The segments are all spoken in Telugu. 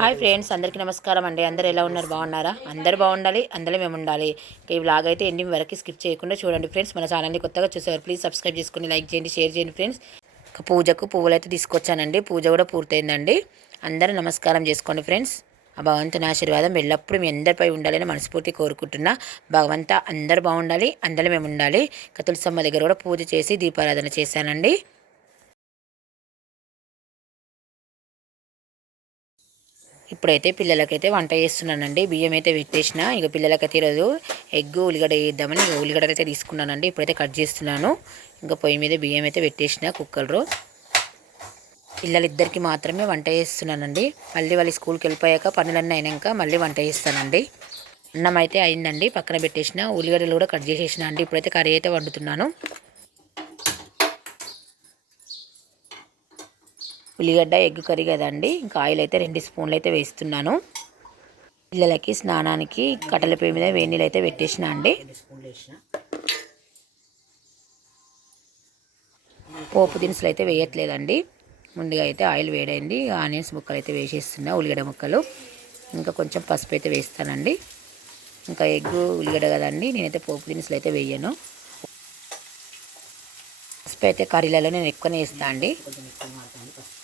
హాయ్ ఫ్రెండ్స్ అందరికీ నమస్కారం అండి. అందరు ఎలా ఉన్నారు? బాగున్నారా? అందరు బాగుండాలి అందరూ మేము ఉండాలి. ఈ వ్లాగ్ అయితే ఎండింగ్ వరకు స్కిప్ చేయకుండా చూడండి ఫ్రెండ్స్. మన ఛానల్ని కొత్తగా చూసేవారు ప్లీజ్ సబ్స్క్రైబ్ చేసుకుని లైక్ చేయండి షేర్ చేయండి ఫ్రెండ్స్. పూజకు పువ్వులు అయితే తీసుకొచ్చానండి. పూజ కూడా పూర్తయిందండి. అందరూ నమస్కారం చేసుకోండి ఫ్రెండ్స్. ఆ భగవంతుని ఆశీర్వాదం ఎల్లప్పుడూ మీ అందరిపై ఉండాలని మనస్ఫూర్తి కోరుకుంటున్నా. భగవంత అందరు బాగుండాలి అందరూ మేము ఉండాలి. తులసమ్మ దగ్గర కూడా పూజ చేసి దీపారాధన చేశానండి. ఇప్పుడైతే పిల్లలకైతే వంట చేస్తున్నానండి. బియ్యం అయితే పెట్టేసిన. ఇక పిల్లలకైతే ఈరోజు ఎగ్ ఉల్లిగడ్డ వేద్దామని ఇక ఉల్లిగడ్డ అయితే తీసుకున్నానండి. ఇప్పుడైతే కట్ చేస్తున్నాను. ఇంకా పొయ్యి మీద బియ్యం అయితే పెట్టేసిన కుక్కర్లో. పిల్లలిద్దరికి మాత్రమే వంట చేస్తున్నానండి. మళ్ళీ వాళ్ళు స్కూల్కి వెళ్ళిపోయాక పనులన్నీ అయినాక మళ్ళీ వంట చేస్తానండి. అన్నం అయితే అయిందండి. పక్కన పెట్టేసిన. ఉల్లిగడ్డలు కూడా కట్ చేసేసిన అండి. ఇప్పుడైతే కర్రీ అయితే వండుతున్నాను. ఉల్లిగడ్డ ఎగ్ కర్రీ కదండి. ఇంకా ఆయిల్ అయితే రెండు స్పూన్లు అయితే వేస్తున్నాను. పిల్లలకి స్నానానికి కట్టెల పొయ్యి మీద వేడి నీళ్ళు అయితే పెట్టేసిన అండి. పోపు దినుసులు అయితే వేయట్లేదండి. ముందుగా అయితే ఆయిల్ వేడైంది. ఆనియన్స్ ముక్కలు అయితే వేసేస్తున్నా ఉల్లిగడ్డ ముక్కలు. ఇంకా కొంచెం పసుపు అయితే వేస్తానండి. ఇంకా ఎగ్ ఉల్లిగడ్డ కదండి. నేనైతే పోపు దినుసులు అయితే వేయను. పసుపు అయితే కర్రీలలో నేను ఎక్కువనే వేస్తాను అండి కొంచెం ఎక్కువ మారుతాను పసుపు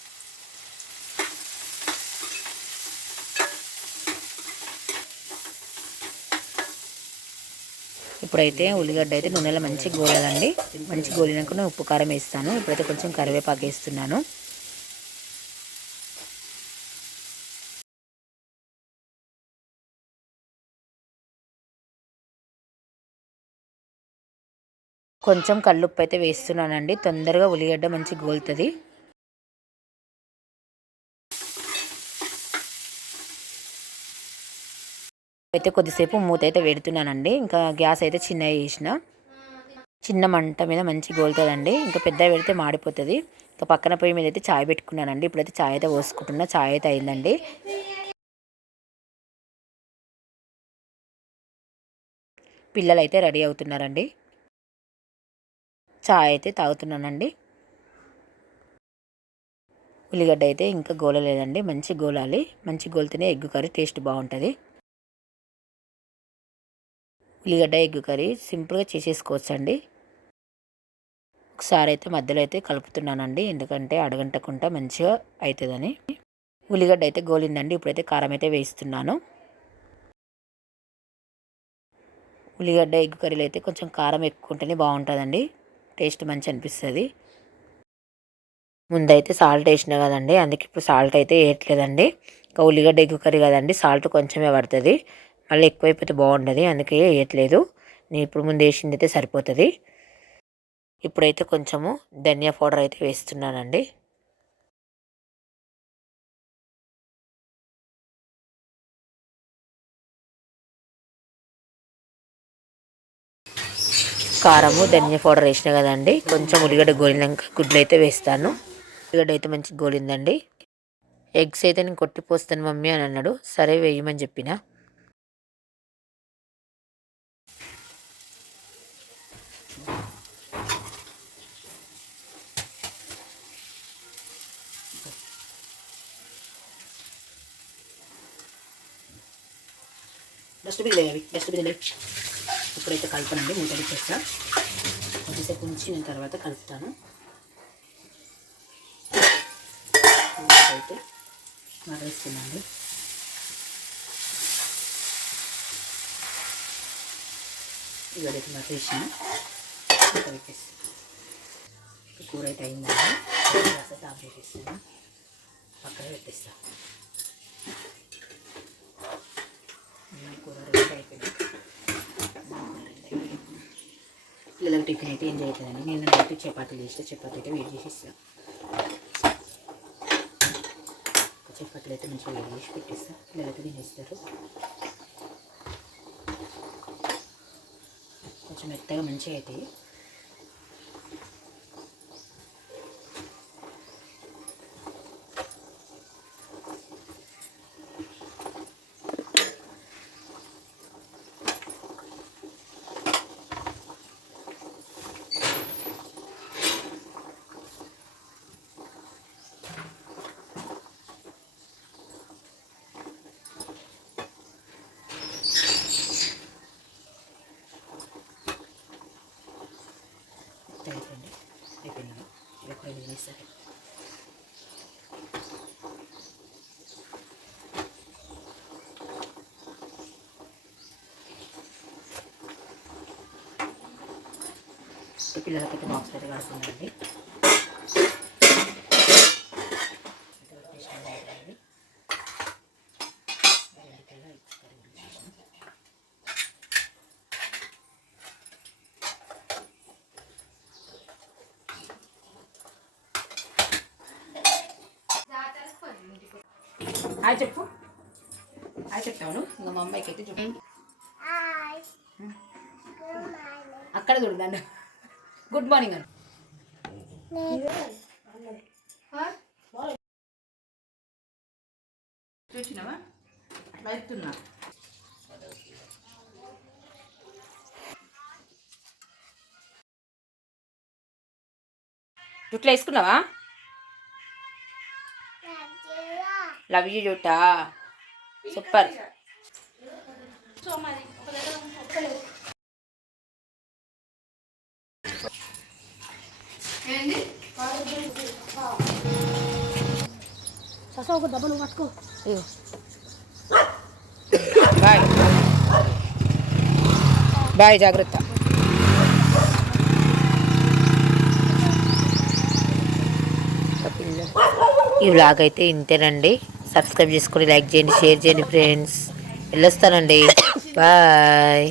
ఇప్పుడైతే ఉల్లిగడ్డ అయితే నూనెలో మంచి గోలాలండి. మంచి గోలినాక ఉప్పు కారం వేస్తాను. ఇప్పుడైతే కొంచెం కరివేపాకు వేస్తున్నాను. కొంచెం కల్లుప్పు అయితే వేస్తున్నానండి. తొందరగా ఉల్లిగడ్డ మంచి గోలుతుంది. అయితే కొద్దిసేపు మూత అయితే పెడుతున్నానండి. ఇంకా గ్యాస్ అయితే చిన్న చేసిన. చిన్న మంట మీద మంచి గోలుతుందండి. ఇంకా పెద్ద పెడితే మాడిపోతుంది. ఇంకా పక్కన పొయ్యి మీద అయితే చాయ్ పెట్టుకున్నానండి. ఇప్పుడైతే చాయ్ అయితే పోసుకుంటున్నా. చాయ్ అయితే అయిందండి. పిల్లలు అయితే రెడీ అవుతున్నారండి. చాయ్ అయితే తాగుతున్నానండి. ఉల్లిగడ్డ అయితే ఇంకా గోలలేదండి. మంచి గోలాలి. మంచి గోలితేనే ఎగ్ కర్రీ టేస్ట్ బాగుంటుంది. ఉల్లిగడ్డ ఎగ్ కర్రీ సింపుల్గా చేసేసుకోవచ్చండి. ఒకసారి అయితే మధ్యలో అయితే కలుపుతున్నానండి. ఎందుకంటే అడగంటకుండా మంచిగా అవుతుందని ఉల్లిగడ్డ అయితే గోలిందండి. ఇప్పుడైతే కారం అయితే వేస్తున్నాను ఉల్లిగడ్డ ఎగ్ కర్రీలో అయితే కొంచెం కారం ఎక్కువ ఉంటేనే బాగుంటుందండి టేస్ట్ మంచి అనిపిస్తుంది. ముందైతే సాల్ట్ వేసిన కదండి. అందుకే ఇప్పుడు సాల్ట్ అయితే వేయట్లేదండి. ఇంకా ఉల్లిగడ్డ ఎగ్ కర్రీ కదండి. సాల్ట్ కొంచెమే పడుతుంది. మళ్ళీ ఎక్కువైపోతే బాగుండదు. అందుకే వేయట్లేదు. నేను ఇప్పుడు ముందు వేసింది అయితే సరిపోతుంది. ఇప్పుడైతే కొంచెము ధనియా పౌడర్ అయితే వేస్తున్నానండి. కారము ధనియా పౌడర్ వేసిన కదండి. కొంచెం ఉల్లిగడ్డ గోలినాక గుడ్లు అయితే వేస్తాను. ఉల్లిగడ్డ అయితే మంచి గోలిందండి. ఎగ్స్ అయితే నేను కొట్టిపోస్తాను మమ్మీ అని అన్నాడు. సరే వేయమని చెప్పిన. డస్ట్బిన్ లేవి డస్ట్బిన్ లేవి ఇప్పుడైతే కలపనండి మూత పెట్టేస్తా. కొద్దిసేపు ఉంచి నేను తర్వాత కలుపుతాను. అయితే మరేస్తున్నాండి ఇవైతే మరేసిన మూత పెట్టేసి కూర అయితే అయిందండి. గ్లాస్ ఆఫ్ చేసేస్తాను. పక్కన పెట్టేస్తాను అన్నం కూర రెడీ అయిపోయింది అన్నం కూర రెడీ అయిపోయింది. పిల్లలకి టిఫిన్ అయితే ఏం చేయట్లేదండి. నేను నైట్ చపాతీలు చేస్తే చపాతీ అయితే వేడి చేసి ఇస్తాను చపాతీలు అయితే మంచిగా వేడి చేసి పెట్టిస్తాను పిల్లలైతే తినేస్తారు. కొంచెం మెత్తగా మంచిగా అవుతాయి. సరే ఈ పిల్లలకైతే బాక్స్ అయితే కడుతుందండి హాయ్ చెప్పు. హాయ్ చెప్తాను ఇంకా మా అమ్మాయికి అయితే చెప్పు. అక్కడ చూడదండి గుడ్ మార్నింగ్ అను చూసినావా? అట్లా ఎత్తున్నా. జుట్లో వేసుకున్నావా? లవ్ యూ జుట్టా సూపర్. బాయ్. బాయ్ జాగ్రత్త. ఈ వ్లాగ్ అయితే ఇంతేనండి. సబ్స్క్రైబ్ చేసుకొని లైక్ చేయండి షేర్ చేయండి ఫ్రెండ్స్ వెళ్ళొస్తానండి. బాయ్